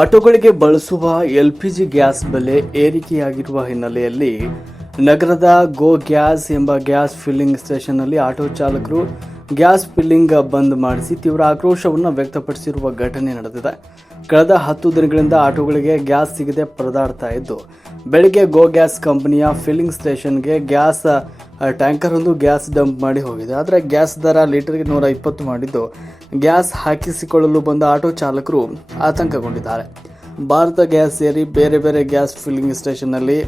ಆಟೋಗಳಿಗೆ ಬಳಸುವ LPG gas ಬೆಲೆ ಏರಿಕೆಯಾಗಿರುವ ಹಿನ್ನೆಲೆಯಲ್ಲಿ ನಗರದ ಗೋ ಗ್ಯಾಸ್ ಎಂಬ ಗ್ಯಾಸ್ ಫಿಲ್ಲಿಂಗ್ ಸ್ಟೇಷನ್ನಲ್ಲಿ ಆಟೋ ಚಾಲಕರು ಗ್ಯಾಸ್ ಫಿಲ್ಲಿಂಗ್ ಬಂದ್ ಮಾಡಿಸಿ ತೀವ್ರ ಆಕ್ರೋಶವನ್ನು ವ್ಯಕ್ತಪಡಿಸಿರುವ ಘಟನೆ ನಡೆದಿದೆ. ಕಳೆದ 10 ದಿನಗಳಿಂದ ಆಟೋಗಳಿಗೆ ಗ್ಯಾಸ್ ಸಿಗದೆ ಪರದಾಡ್ತಾ ಇದ್ದು, ಬೆಳಗ್ಗೆ ಗೋ ಗ್ಯಾಸ್ ಕಂಪನಿಯ ಫಿಲ್ಲಿಂಗ್ ಸ್ಟೇಷನ್ಗೆ ಗ್ಯಾಸ್ ಟ್ಯಾಂಕರ್ ಒಂದು ಗ್ಯಾಸ್ ಡಂಪ್ ಮಾಡಿ ಹೋಗಿದೆ. ಆದರೆ ಗ್ಯಾಸ್ ದರ ಲೀಟರ್ಗೆ 120 ಮಾಡಿದ್ದು, ಗ್ಯಾಸ್ ಹಾಕಿಸಿಕೊಳ್ಳಲು ಬಂದ ಆಟೋ ಚಾಲಕರು ಆತಂಕಗೊಂಡಿದ್ದಾರೆ. ಭಾರತ ಗ್ಯಾಸ್ ಸೇರಿ ಬೇರೆ ಬೇರೆ ಗ್ಯಾಸ್ ಫಿಲ್ಲಿಂಗ್ ಸ್ಟೇಷನ್ನಲ್ಲಿ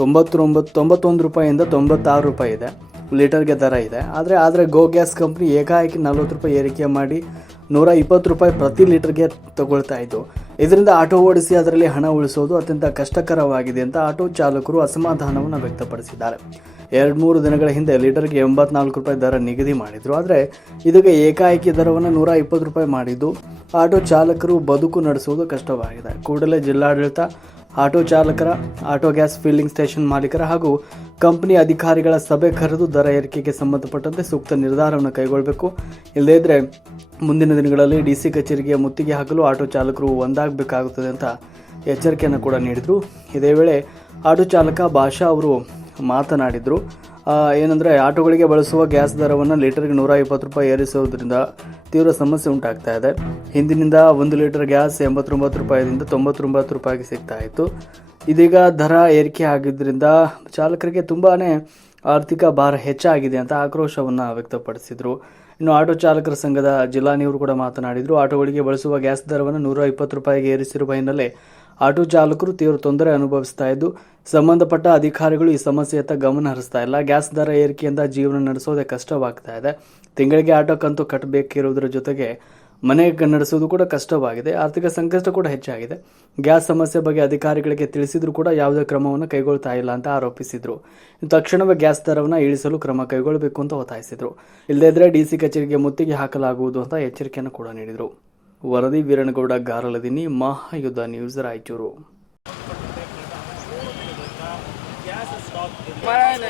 91 ರೂಪಾಯಿಯಿಂದ 96 ರೂಪಾಯಿ ಇದೆ ಲೀಟರ್ಗೆ ದರ ಇದೆ. ಆದರೆ ಗೋ ಗ್ಯಾಸ್ ಕಂಪನಿ ಏಕಾಏಕಿ 40 ರೂಪಾಯಿ ಏರಿಕೆ ಮಾಡಿ 120 ರೂಪಾಯಿ ಪ್ರತಿ ಲೀಟರ್ಗೆ ತಗೊಳ್ತಾ ಇದ್ದು, ಇದರಿಂದ ಆಟೋ ಓಡಿಸಿ ಅದರಲ್ಲಿ ಹಣ ಉಳಿಸೋದು ಅತ್ಯಂತ ಕಷ್ಟಕರವಾಗಿದೆ ಅಂತ ಆಟೋ ಚಾಲಕರು ಅಸಮಾಧಾನವನ್ನು ವ್ಯಕ್ತಪಡಿಸಿದ್ದಾರೆ. 2-3 ದಿನಗಳ ಹಿಂದೆ ಲೀಟರ್ಗೆ 84 ರೂಪಾಯಿ ದರ ನಿಗದಿ ಮಾಡಿದ್ರು. ಆದರೆ ಇದೀಗ ಏಕಾಏಕಿ ದರವನ್ನು 120 ರೂಪಾಯಿ ಮಾಡಿದ್ದು ಆಟೋ ಚಾಲಕರು ಬದುಕು ನಡೆಸುವುದು ಕಷ್ಟವಾಗಿದೆ. ಕೂಡಲೇ ಜಿಲ್ಲಾಡಳಿತ ಆಟೋ ಚಾಲಕರ, ಆಟೋ ಗ್ಯಾಸ್ ಫಿಲ್ಲಿಂಗ್ ಸ್ಟೇಷನ್ ಮಾಲೀಕರ ಹಾಗೂ ಕಂಪನಿ ಅಧಿಕಾರಿಗಳ ಸಭೆ ಕರೆದು ದರ ಏರಿಕೆಗೆ ಸಂಬಂಧಪಟ್ಟಂತೆ ಸೂಕ್ತ ನಿರ್ಧಾರವನ್ನು ಕೈಗೊಳ್ಳಬೇಕು. ಇಲ್ಲದೇ ಇದ್ರೆ ಮುಂದಿನ ದಿನಗಳಲ್ಲಿ ಡಿಸಿ ಕಚೇರಿಗೆ ಮುತ್ತಿಗೆ ಹಾಕಲು ಆಟೋ ಚಾಲಕರು ಒಂದಾಗಬೇಕಾಗುತ್ತದೆ ಅಂತ ಎಚ್ಚರಿಕೆಯನ್ನು ಕೂಡ ನೀಡಿದರು. ಇದೇ ವೇಳೆ ಆಟೋ ಚಾಲಕ ಭಾಷಾ ಅವರು ಮಾತನಾಡಿದರು. ಏನಂದರೆ, ಆಟೋಗಳಿಗೆ ಬಳಸುವ ಗ್ಯಾಸ್ ದರವನ್ನು ಲೀಟರ್ಗೆ 120 ರೂಪಾಯಿ ಏರಿಸುವುದರಿಂದ ತೀವ್ರ ಸಮಸ್ಯೆ ಉಂಟಾಗ್ತಾ ಇದೆ. ಹಿಂದಿನಿಂದ 1 ಲೀಟರ್ ಗ್ಯಾಸ್ 89 ರೂಪಾಯಿದಿಂದ 99 ರೂಪಾಯಿಗೆ ಸಿಗ್ತಾ ಇತ್ತು. ಇದೀಗ ದರ ಏರಿಕೆ ಆಗಿದ್ದರಿಂದ ಚಾಲಕರಿಗೆ ತುಂಬಾ ಆರ್ಥಿಕ ಭಾರ ಹೆಚ್ಚಾಗಿದೆ ಅಂತ ಆಕ್ರೋಶವನ್ನು ವ್ಯಕ್ತಪಡಿಸಿದರು. ಇನ್ನು ಆಟೋ ಚಾಲಕರ ಸಂಘದ ಜಿಲ್ಲಾನಿಯವರು ಕೂಡ ಮಾತನಾಡಿದರು. ಆಟೋಗಳಿಗೆ ಬಳಸುವ ಗ್ಯಾಸ್ ದರವನ್ನು 120 ರೂಪಾಯಿಗೆ ಏರಿಸಿರುವ ಹಿನ್ನೆಲೆ ಆಟೋ ಚಾಲಕರು ತೀವ್ರ ತೊಂದರೆ ಅನುಭವಿಸ್ತಾ ಇದ್ದು, ಸಂಬಂಧಪಟ್ಟ ಅಧಿಕಾರಿಗಳು ಈ ಸಮಸ್ಯೆಯತ್ತ ಗಮನ ಹರಿಸ್ತಾ ಇಲ್ಲ. ಗ್ಯಾಸ್ ದರ ಏರಿಕೆಯಿಂದ ಜೀವನ ನಡೆಸೋದೇ ಕಷ್ಟವಾಗ್ತಾ ಇದೆ. ತಿಂಗಳಿಗೆ ಆಟೋ ಕಂತು ಕಟ್ಟಬೇಕಿರುವುದರ ಜೊತೆಗೆ ಮನೆ ನಡೆಸೋದು ಕೂಡ ಕಷ್ಟವಾಗಿದೆ. ಆರ್ಥಿಕ ಸಂಕಷ್ಟ ಕೂಡ ಹೆಚ್ಚಾಗಿದೆ. ಗ್ಯಾಸ್ ಸಮಸ್ಯೆ ಬಗ್ಗೆ ಅಧಿಕಾರಿಗಳಿಗೆ ತಿಳಿಸಿದ್ರು ಕೂಡ ಯಾವುದೇ ಕ್ರಮವನ್ನು ಕೈಗೊಳ್ತಾ ಇಲ್ಲ ಅಂತ ಆರೋಪಿಸಿದ್ರು. ತಕ್ಷಣವೇ ಗ್ಯಾಸ್ ದರವನ್ನು ಇಳಿಸಲು ಕ್ರಮ ಕೈಗೊಳ್ಳಬೇಕು ಅಂತ ಒತ್ತಾಯಿಸಿದ್ರು. ಇಲ್ಲದೇ ಇದ್ರೆ ಡಿಸಿ ಕಚೇರಿಗೆ ಮುತ್ತಿಗೆ ಹಾಕಲಾಗುವುದು ಅಂತ ಎಚ್ಚರಿಕೆಯನ್ನು ಕೂಡ ನೀಡಿದರು. ವರದಿ ವೀರನಗೌಡ ಗಾರಲದಿನಿ, ಮಹಾಯುದ್ಧ ನ್ಯೂಸ್, ರಾಯಚೂರು.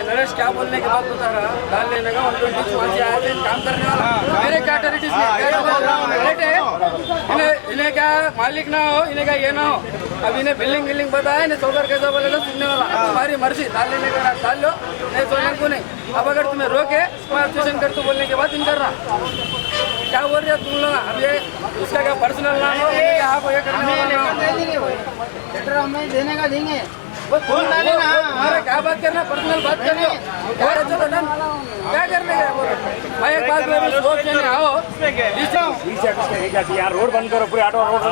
नरेश क्या बोलने के बाद बता रहा दाल लेने का 120 आए थे काम करने वाला मेरे कैटेगरीज इन्हें क्या मालिक ना हो, इन्हें क्या ये ना हो. अब इन्हें बिल्डिंग बताया इन्हें सोकर कैसा बोलेगा सुनने वाला. तुम्हारी मर्जी, दाल लेने का दाल लो, नहीं सोने को नहीं. अब अगर तुम्हें रोके ट्यूशन कर तो बोलने के बाद इन करना क्या बोल रहे हो तुम लोग. अब ये उसका क्या पर्सनल ना हो, आप ये करने देने का देंगे. क्या बात करना, पर्सनल बात करना क्या करने का. मैं एक बात सोच लेने आओ यार, रोड बंद करो पूरे ऑटो रोड.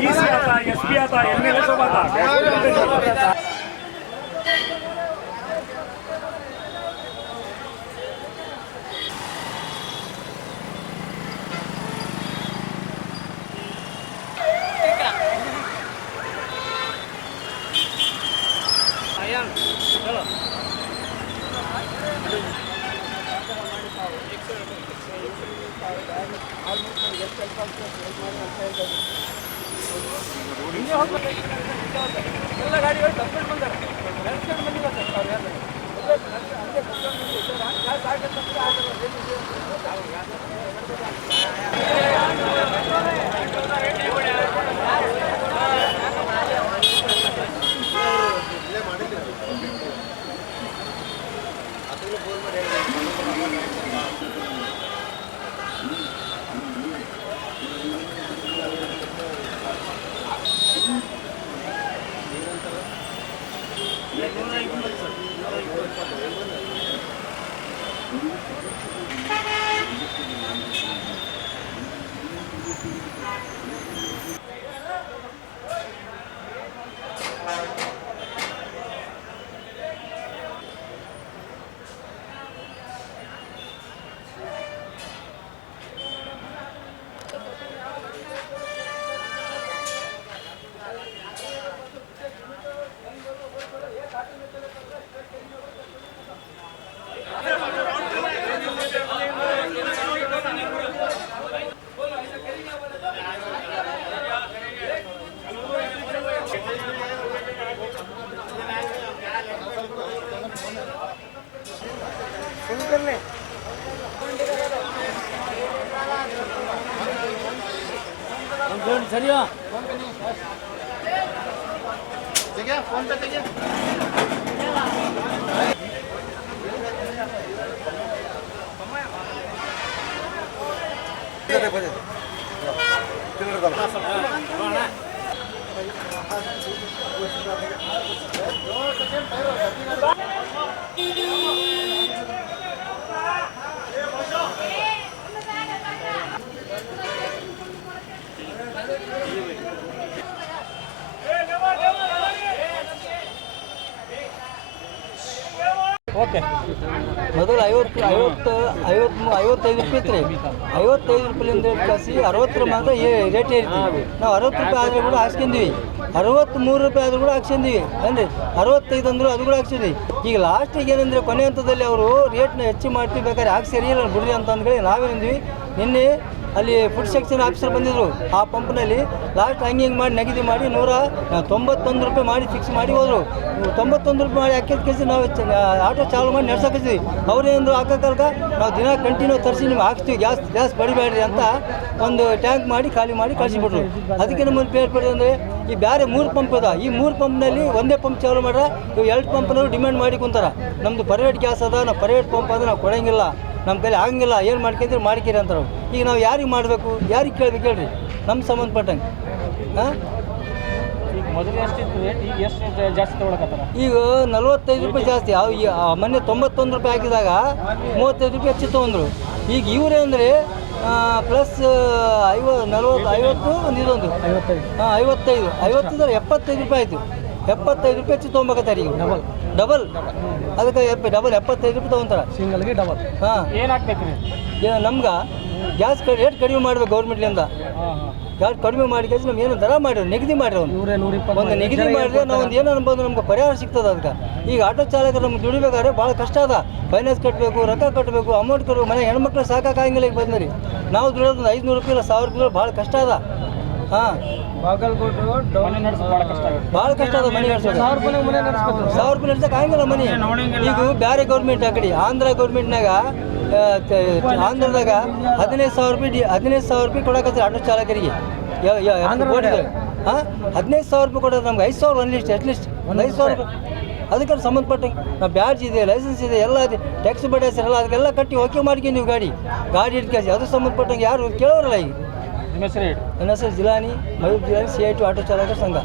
डीसी आता, एसपी आता, एमएलए सब आता. चलो ಎಲ್ಲ ಗಾಡಿ ಸಪ್ರೇಟ್ ಬಂದಾರೆ. ಓಕೆ ಮೊದಲು 55 ರೂಪಾಯಿ ಇತ್ತು ರೀ. 55 ರೂಪಾಯಿಂದ ಕಳಿಸಿ 60 ಮಾತ್ರ ರೇಟ್ ಇರ್ತೀವಿ. ನಾವು 60 ರೂಪಾಯಿ ಆದರೂ ಕೂಡ ಹಾಕ್ಸ್ಕೊಂಡಿವಿ, 63 ರೂಪಾಯಿ ಆದರೂ ಕೂಡ ಹಾಕ್ಸ್ಕೊಂಡಿವಿ ಅಂದರೆ 65 ಅಂದರೂ ಅದು ಕೂಡ ಹಾಕ್ಸಿದ್ವಿ. ಈಗ ಲಾಸ್ಟಿಗೆ ಏನಂದರೆ ಕೊನೆ ಹಂತದಲ್ಲಿ ಅವರು ರೇಟ್ನ ಹೆಚ್ಚು ಮಾಡ್ತೀವಿ, ಬೇಕಾದ್ರೆ ಹಾಕಿ ಸರಿಯಿಲ್ಲ ಬಿಡ್ರಿ ಅಂತ ಅಂದ್ಕೊಳ್ಳಿ ನಾವೇನಿದ್ವಿ. ನಿನ್ನೆ ಅಲ್ಲಿ ಫುಡ್ ಸೆಕ್ಷನ್ ಆಫೀಸರ್ ಬಂದಿದ್ದರು, ಆ ಪಂಪ್ನಲ್ಲಿ ಲಾಸ್ಟ್ ಹಂಗೆ ಮಾಡಿ ನಿಗದಿ ಮಾಡಿ 191 ರೂಪಾಯಿ ಮಾಡಿ ಫಿಕ್ಸ್ ಮಾಡಿ ಹೋದರು. 91 ರೂಪಾಯಿ ಮಾಡಿ ಹಾಕಿದ ಕೇಸಿ ನಾವು ಆಟೋ ಚಾಲು ಮಾಡಿ ನಡ್ಸೋಕಿದ್ವಿ. ಅವ್ರೇನಂದ್ರು ಹಾಕೋಕ್ಕಲ್ಕ ನಾವು ದಿನ ಕಂಟಿನ್ಯೂ ತರಿಸಿ ನಿಮ್ಗೆ ಹಾಕ್ಸ್ತೀವಿ, ಗ್ಯಾಸ್ ಬಡಿಬೇಡ್ರಿ ಅಂತ ಒಂದು ಟ್ಯಾಂಕ್ ಮಾಡಿ ಖಾಲಿ ಮಾಡಿ ಕಳಿಸಿಬಿಟ್ರು. ಅದಕ್ಕೆ ನಮ್ಮನ್ನು ಪೇರ್ಪಡಿದೆ ಅಂದರೆ ಈ ಬೇರೆ 3 ಪಂಪ್ ಅದ, ಈ 3 ಪಂಪ್ನಲ್ಲಿ ಒಂದೇ ಪಂಪ್ ಚಾಲು ಮಾಡ್ರೆ ಇವು 2 ಪಂಪ್ನವರು ಡಿಮ್ಯಾಂಡ್ ಮಾಡಿ ಕುಂತಾರ. ನಮ್ಮದು ಪ್ರೈವೇಟ್ ಗ್ಯಾಸ್ ಅದ, ನಾವು ಪ್ರೈವೇಟ್ ಪಂಪ್ ಅದ, ನಾವು ಕೊಡೋಂಗಿಲ್ಲ, ನಮ್ಮ ಕೈಲಿ ಆಗಂಗಿಲ್ಲ, ಏನು ಮಾಡ್ಕೊಂಡ್ರೆ ಮಾಡ್ಕೀರಿ ಅಂತಾರೆ. ಈಗ ನಾವು ಯಾರಿಗೆ ಮಾಡಬೇಕು, ಯಾರಿಗೆ ಕೇಳ್ಬೇಕು ಹೇಳ್ರಿ, ನಮ್ಗೆ ಸಂಬಂಧಪಟ್ಟಂಗೆ. ಹಾಂ, ಈಗ ಮೊದಲು ಎಷ್ಟಿತ್ತು ರೇಟ್, ಈಗ ಎಷ್ಟು ಜಾಸ್ತಿ ತೊಗೊಳಕತ್ತಾರ? ಈಗ 45 ರೂಪಾಯಿ ಜಾಸ್ತಿ. ಮೊನ್ನೆ 91 ರೂಪಾಯಿ ಹಾಕಿದಾಗ 35 ರೂಪಾಯಿ ಹೆಚ್ಚು ತೊಗೊಂಡ್ರು. ಈಗ ಇವರೇ ಅಂದರೆ ಪ್ಲಸ್ 50 ಒಂದು ಇದೊಂದು 55 75 ರೂಪಾಯಿ ಆಯಿತು. 75 ರೂಪಾಯಿ ಹೆಚ್ಚು ತೊಗೊಬೇಕಾರೆ ಈಗ ಡಬಲ್. ಅದಕ್ಕೆ ಡಬಲ್ 75 ರೂಪಾಯಿ ತೊಗೊತಾರೆ ಸಿಂಗಲ್ಗೆ ಡಬಲ್. ಹಾಂ, ಏನು ಹಾಕ್ಬೇಕು ರೀ? ನಮ್ಗೆ ಗ್ಯಾಸ್ ರೇಟ್ ಕಡಿಮೆ ಮಾಡ್ಬೇಕು ಗೌರ್ಮೆಂಟ್ಲಿಂದ. ಗ್ಯಾಸ್ ಕಡಿಮೆ ಮಾಡಿ ಕೇಳಿ ನಮ್ಗೆ ಏನೋ ದರ ಮಾಡಿರೋ ನಿಗದಿ ಮಾಡಿರೋ ಒಂದು ನಿಗದಿ ಮಾಡಿದ್ರೆ ನಾವು ಒಂದು ಏನೋ ಅನ್ಬೋದು, ನಮ್ಗೆ ಪರಿಹಾರ ಸಿಗ್ತದೆ. ಅದಕ್ಕೆ ಈಗ ಆಟೋ ಚಾಲಕರು ನಮ್ಗೆ ದುಡಿಬೇಕಾದ್ರೆ ಭಾಳ ಕಷ್ಟ ಅದ. ಫೈನಾನ್ಸ್ ಕಟ್ಟಬೇಕು, ರೊಕ್ಕ ಕಟ್ಟಬೇಕು, ಅಮೌಂಟ್ ಕಟ್ಟಬೇಕು. ಮನೆ ಹೆಣ್ಮಕ್ಳು ಸಾಕಾಗಂಗಿಲ್ಲ. ಈಗ ಬಂದ್ರಿ ನಾವು ದುಡಿಯೋದು 500 ರೂಪಾಯಿ ಇಲ್ಲ 1000 ರೂಪಾಯಿ ಭಾಳ ಕಷ್ಟ ಅದ. ಹಾಂ, ಮನೆ ನಡೆಸೋದು ಭಾಳ ಕಷ್ಟ ಆಗುತ್ತೆ. ಭಾಳ ಕಷ್ಟ ಅದ ಮನೆ ನಡೆಸೋದು. 1000 ರೂಪಾಯಿ ಮನೆ ನಡೆಸ್ಬೇಕು. 1000 ರೂಪಾಯಿ ನಡೆಸಕ್ಕೆ ಆಗಂಗಿಲ್ಲ ಮನೆ. ಈಗ ಬೇರೆ ಗೌರ್ಮೆಂಟ್ ಆ ಕಡೆ ಆಂಧ್ರ ಗೌರ್ಮೆಂಟ್ನಾಗ ಆಂಧ್ರದಾಗ 15,000 ರೂಪಾಯಿ ಕೊಡಕತ್ತಾರೆ ಆಟೋ ಚಾಲಕರಿಗೆ. ಹಾಂ, 15,000 ರೂಪಾಯಿ ಕೊಡೋದು ನಮ್ಗೆ 5,000 ಅಟ್ಲೀಸ್ಟ್ 5,000 ರೂಪಾಯಿ. ಅದಕ್ಕೆ ಸಂಬಂಧಪಟ್ಟಂಗೆ ನಾವು ಬ್ಯಾಡ್ಜ್ ಇದೆ, ಲೈಸೆನ್ಸ್ ಇದೆ, ಎಲ್ಲ ಇದೆ, ಟ್ಯಾಕ್ಸ್ ಬಡ್ಡಿ ಎಲ್ಲ ಅದಕ್ಕೆಲ್ಲ ಕಟ್ಟಿ ಓಕೆ ಮಾಡ್ಕೊಂಡು ನೀವು ಗಾಡಿ ಇಟ್ಕೇಸಿ ಅದು ಸಂಬಂಧಪಟ್ಟಂಗೆ ಯಾರು ಕೇಳೋರಲ್ಲ. ಈಗ ನಿಮ್ಮ ಹೆಸರು ಹೇಳಿ. ನನ್ನ ಹೆಸರು ಜಿಲಾನಿ, ಮಯೂರ್ ಜಿಲಾನಿ, CI2 ಆಟೋ ಚಾಲಕರ ಸಂಘ.